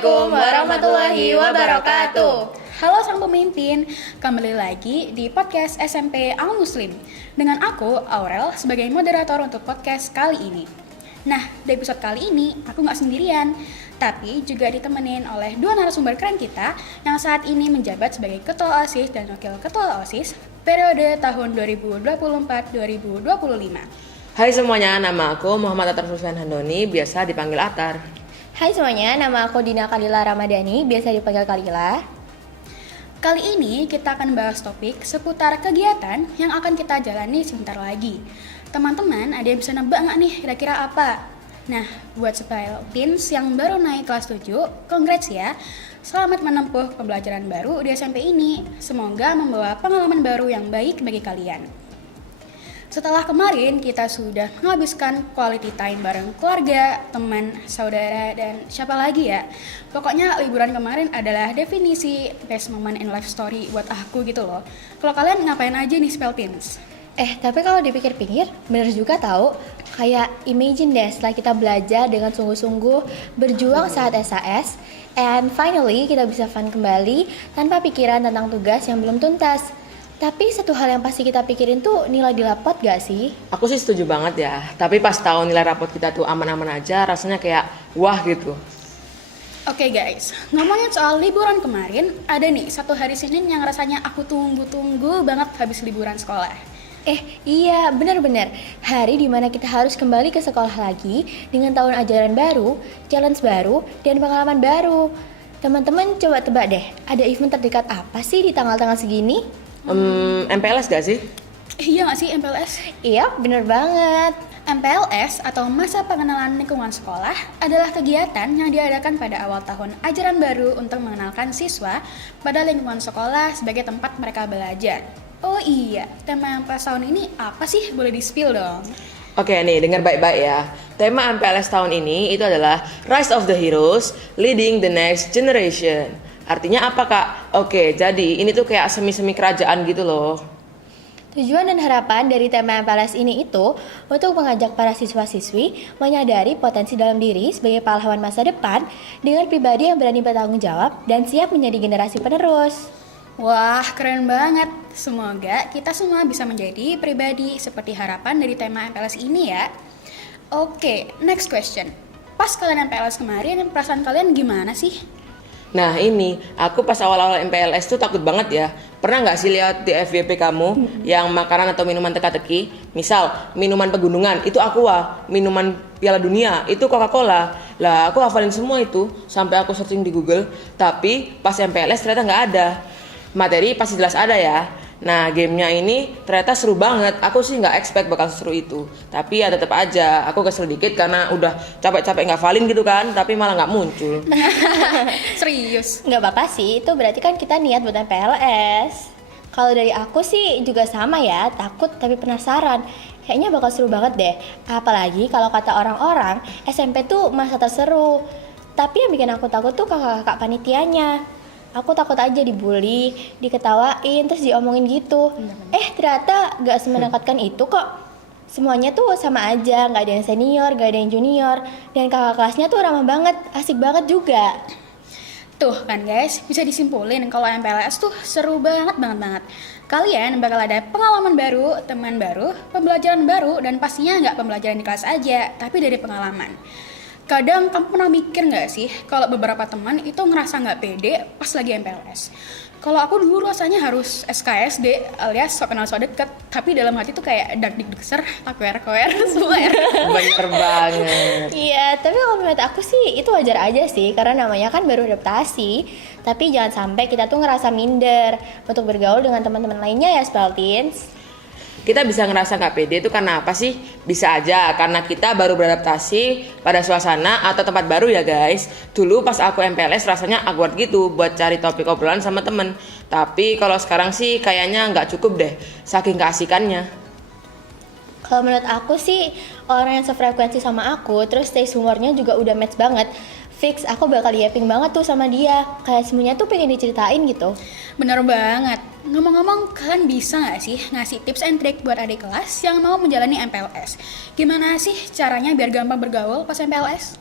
Assalamualaikum warahmatullahi wabarakatuh. Halo sang pemimpin, kembali lagi di podcast SMP Al Muslim dengan aku, Aurel, sebagai moderator untuk podcast kali ini. Nah, di episode kali ini aku nggak sendirian, tapi juga ditemenin oleh dua narasumber keren kita yang saat ini menjabat sebagai Ketua OSIS dan Wakil Ketua OSIS periode tahun 2024-2025. Hai semuanya, nama aku Muhammad Atar Hussein Handoni, biasa dipanggil Atar. Hai semuanya, nama aku Dina Kalila Ramadhani, biasa dipanggil Kalila. Kali ini kita akan bahas topik seputar kegiatan yang akan kita jalani sebentar lagi. Teman-teman, ada yang bisa nebak nggak nih kira-kira apa? Nah, buat teens yang baru naik kelas 7, congrats ya. Selamat menempuh pembelajaran baru di SMP ini. Semoga membawa pengalaman baru yang baik bagi kalian. Setelah kemarin kita sudah menghabiskan quality time bareng keluarga, teman, saudara, dan siapa lagi ya. Pokoknya liburan kemarin adalah definisi best moment in life story buat aku gitu loh. Kalau kalian ngapain aja nih Spelteens? Tapi kalau dipikir-pikir, bener juga tahu. Kayak imagine deh setelah kita belajar dengan sungguh-sungguh, berjuang saat SAS, and finally kita bisa fun kembali tanpa pikiran tentang tugas yang belum tuntas. Tapi satu hal yang pasti kita pikirin tuh nilai di rapot gak sih? Aku sih setuju banget ya, tapi pas tahu nilai rapot kita tuh aman-aman aja, rasanya kayak wah gitu. Oke guys, ngomongin soal liburan kemarin, ada nih satu hari Senin yang rasanya aku tunggu-tunggu banget habis liburan sekolah. Iya, benar-benar. Hari dimana kita harus kembali ke sekolah lagi dengan tahun ajaran baru, challenge baru, dan pengalaman baru. Teman-teman coba tebak deh, ada event terdekat apa sih di tanggal-tanggal segini? MPLS gak sih? Iya gak sih MPLS? Iya, benar banget. MPLS atau Masa Pengenalan Lingkungan Sekolah adalah kegiatan yang diadakan pada awal tahun ajaran baru untuk mengenalkan siswa pada lingkungan sekolah sebagai tempat mereka belajar. Oh iya, tema MPLS tahun ini apa sih? Boleh di-spill dong? Oke nih, dengar baik-baik ya. Tema MPLS tahun ini itu adalah Rise of the Heroes, Leading the Next Generation. Artinya apa kak? Oke, jadi ini tuh kayak semi-semi kerajaan gitu loh. Tujuan dan harapan dari tema MPLS ini itu untuk mengajak para siswa-siswi menyadari potensi dalam diri sebagai pahlawan masa depan dengan pribadi yang berani bertanggung jawab dan siap menjadi generasi penerus. Wah, keren banget. Semoga kita semua bisa menjadi pribadi seperti harapan dari tema MPLS ini ya. Oke, next question. Pas kalian MPLS kemarin, perasaan kalian gimana sih? Nah ini, aku pas awal-awal MPLS tuh takut banget ya. Pernah gak sih lihat di FYP kamu yang makanan atau minuman teka-teki? Misal, minuman pegunungan, itu Aqua. Minuman Piala Dunia, itu Coca-Cola. Lah, aku hafalin semua itu, sampai aku searching di Google. Tapi pas MPLS ternyata gak ada. Materi pasti jelas ada ya. Nah, gamenya ini ternyata seru banget. Aku sih nggak expect bakal seru itu. Tapi ya tetap aja, aku kesel dikit karena udah capek-capek ngafalin gitu kan, tapi malah nggak muncul. Serius? Nggak apa-apa sih, itu berarti kan kita niat buat MPLS. Kalau dari aku sih juga sama ya, takut tapi penasaran. Kayaknya bakal seru banget deh. Apalagi kalau kata orang-orang, SMP tuh masa terseru. Tapi yang bikin aku takut tuh kakak-kakak panitianya. Aku takut aja dibully, diketawain, terus diomongin gitu. Ternyata gak semenakutkan itu kok. Semuanya tuh sama aja, gak ada yang senior, gak ada yang junior. Dan kakak kelasnya tuh ramah banget, asik banget juga. Tuh kan guys, bisa disimpulin kalau MPLS tuh seru banget. Kalian bakal ada pengalaman baru, teman baru, pembelajaran baru, dan pastinya gak pembelajaran di kelas aja, tapi dari pengalaman. Kadang kamu pernah mikir gak sih kalau beberapa teman itu ngerasa gak pede pas lagi MPLS? Kalau aku dulu rasanya harus SKSD alias sok kenal sok deket, tapi dalam hati tuh kayak dak-dik-dekser, takwer-kwer, semua ya. Bener banget. Iya, tapi kalau menurut aku sih itu wajar aja sih, karena namanya kan baru adaptasi. Tapi jangan sampai kita tuh ngerasa minder untuk bergaul dengan teman-teman lainnya ya Spelteens. Kita bisa ngerasa gak pede itu karena apa sih? Bisa aja karena kita baru beradaptasi pada suasana atau tempat baru ya guys. Dulu pas aku MPLS rasanya awkward gitu buat cari topik obrolan sama temen. Tapi kalau sekarang sih kayaknya gak cukup deh, saking keasikannya. Kalau menurut aku sih orang yang sefrekuensi sama aku, terus taste humornya juga udah match banget. Fix aku bakal yapping banget tuh sama dia. Kayak semuanya tuh pengen diceritain gitu. Bener banget. Ngomong-ngomong, kalian bisa gak sih ngasih tips and trick buat adik kelas yang mau menjalani MPLS? Gimana sih caranya biar gampang bergaul pas MPLS?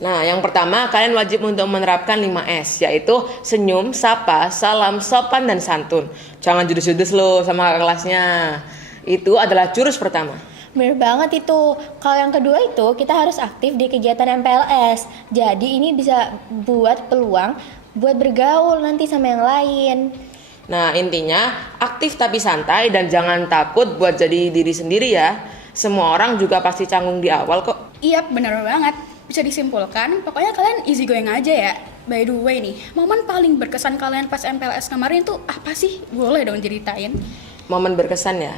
Nah, yang pertama kalian wajib untuk menerapkan 5S, yaitu senyum, sapa, salam, sopan, dan santun. Jangan judes-judes loh sama kakak kelasnya. Itu adalah jurus pertama. Bener banget itu. Kalau yang kedua itu kita harus aktif di kegiatan MPLS. Jadi ini bisa buat peluang buat bergaul nanti sama yang lain. Nah, intinya aktif tapi santai dan jangan takut buat jadi diri sendiri ya. Semua orang juga pasti canggung di awal kok. Iya, bener banget. Bisa disimpulkan, pokoknya kalian easy going aja ya. By the way nih, momen paling berkesan kalian pas MPLS kemarin tuh apa sih? Boleh dong ceritain. Momen berkesan ya.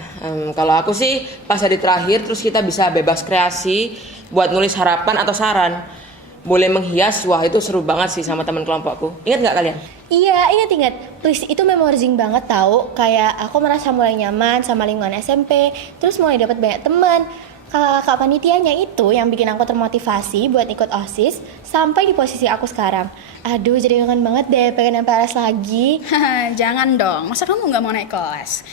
Kalau aku sih pas hari terakhir terus kita bisa bebas kreasi buat nulis harapan atau saran. Boleh menghias, wah itu seru banget sih sama teman kelompokku. Ingat nggak kalian? Iya, ingat. Please, itu memorizing banget tahu. Kayak aku merasa mulai nyaman sama lingkungan SMP, terus mulai dapat banyak teman. Kakak panitianya itu yang bikin aku termotivasi buat ikut OSIS sampai di posisi aku sekarang. Aduh, jadi kangen banget deh pengen MPLS lagi. Jangan dong, masa kamu nggak mau naik kelas?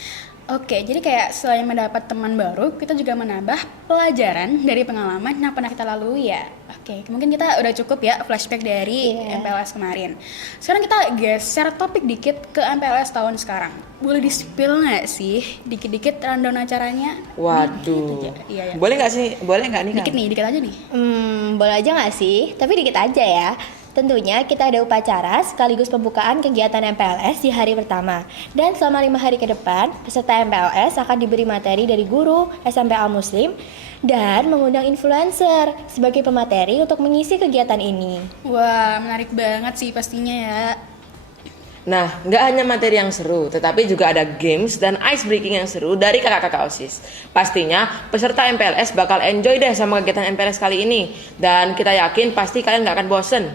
Oke, jadi kayak selain mendapat teman baru, kita juga menambah pelajaran dari pengalaman yang pernah kita lalui ya. Oke, mungkin kita udah cukup ya flashback dari MPLS kemarin. Sekarang kita geser topik dikit ke MPLS tahun sekarang. Boleh di-spill nggak sih dikit-dikit rundown acaranya? Waduh. Iya. Boleh nggak sih? Boleh nggak nih? Dikit nih, dikit aja nih. Boleh aja nggak sih? Tapi dikit aja ya. Tentunya kita ada upacara sekaligus pembukaan kegiatan MPLS di hari pertama. Dan selama 5 hari ke depan, peserta MPLS akan diberi materi dari guru SMP Al Muslim dan mengundang influencer sebagai pemateri untuk mengisi kegiatan ini. Wah, menarik banget sih pastinya ya. Nah, nggak hanya materi yang seru, tetapi juga ada games dan ice breaking yang seru dari kakak-kakak OSIS. Pastinya peserta MPLS bakal enjoy deh sama kegiatan MPLS kali ini. Dan kita yakin pasti kalian nggak akan bosen.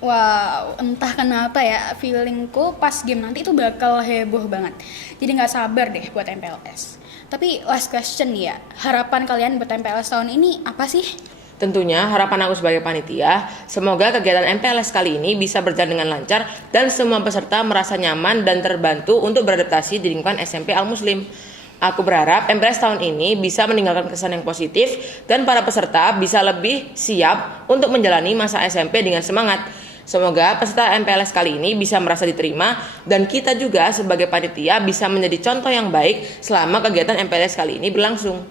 Wow, entah kenapa ya, feelingku pas game nanti itu bakal heboh banget. Jadi nggak sabar deh buat MPLS. Tapi last question nih ya, harapan kalian buat MPLS tahun ini apa sih? Tentunya harapan aku sebagai panitia, semoga kegiatan MPLS kali ini bisa berjalan dengan lancar dan semua peserta merasa nyaman dan terbantu untuk beradaptasi di lingkungan SMP Al Muslim. Aku berharap MPLS tahun ini bisa meninggalkan kesan yang positif dan para peserta bisa lebih siap untuk menjalani masa SMP dengan semangat. Semoga peserta MPLS kali ini bisa merasa diterima dan kita juga sebagai panitia bisa menjadi contoh yang baik selama kegiatan MPLS kali ini berlangsung.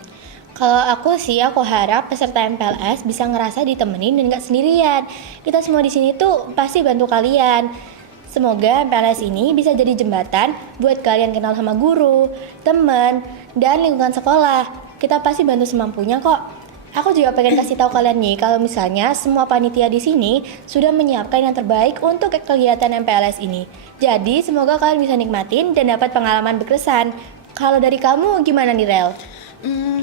Kalau aku sih, aku harap peserta MPLS bisa ngerasa ditemenin dan gak sendirian. Kita semua di sini tuh pasti bantu kalian. Semoga MPLS ini bisa jadi jembatan buat kalian kenal sama guru, teman, dan lingkungan sekolah. Kita pasti bantu semampunya kok. Aku juga pengen kasih tahu kalian nih kalau misalnya semua panitia di sini sudah menyiapkan yang terbaik untuk kegiatan MPLS ini. Jadi semoga kalian bisa nikmatin dan dapat pengalaman berkesan. Kalau dari kamu gimana nih Rel?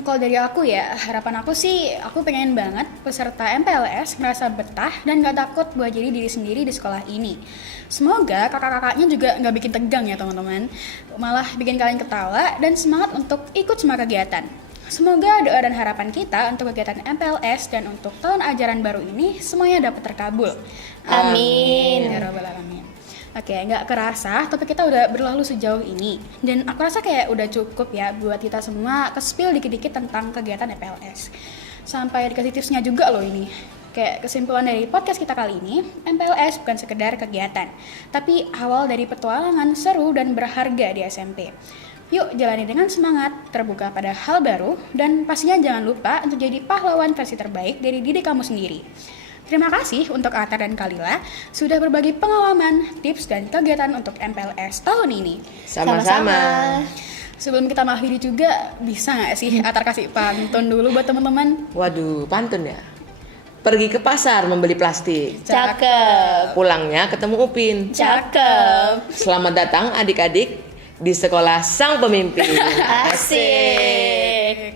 Kalau dari aku ya, harapan aku sih aku pengen banget peserta MPLS merasa betah dan gak takut buat jadi diri sendiri di sekolah ini. Semoga kakak-kakaknya juga gak bikin tegang ya teman-teman, malah bikin kalian ketawa dan semangat untuk ikut semua kegiatan. Semoga doa dan harapan kita untuk kegiatan MPLS dan untuk tahun ajaran baru ini semuanya dapat terkabul. Amin. Ya Rabbal Alamin. Oke, nggak kerasa, tapi kita udah berlalu sejauh ini. Dan aku rasa kayak udah cukup ya buat kita semua ke-spill dikit-dikit tentang kegiatan MPLS. Sampai dikasih tipsnya juga loh ini. Kayak kesimpulan dari podcast kita kali ini, MPLS bukan sekedar kegiatan, tapi awal dari petualangan seru dan berharga di SMP. Yuk jalani dengan semangat, terbuka pada hal baru, dan pastinya jangan lupa untuk jadi pahlawan versi terbaik dari diri kamu sendiri. Terima kasih untuk Atar dan Kalila sudah berbagi pengalaman, tips, dan kegiatan untuk MPLS tahun ini. Sama-sama. Sebelum kita mengakhiri juga, bisa nggak sih Atar kasih pantun dulu buat teman-teman? Waduh, pantun ya. Pergi ke pasar membeli plastik. Cakep. Pulangnya ketemu Upin. Cakep. Selamat datang adik-adik di sekolah sang pemimpin. Asik.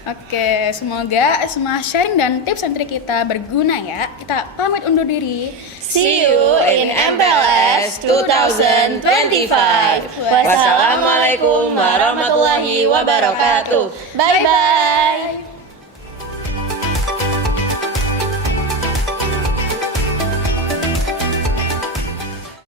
Oke, semoga semua sharing dan tips and trik kita berguna ya. Kita pamit undur diri. See you in MPLS 2025. Wassalamualaikum warahmatullahi wabarakatuh. Bye bye.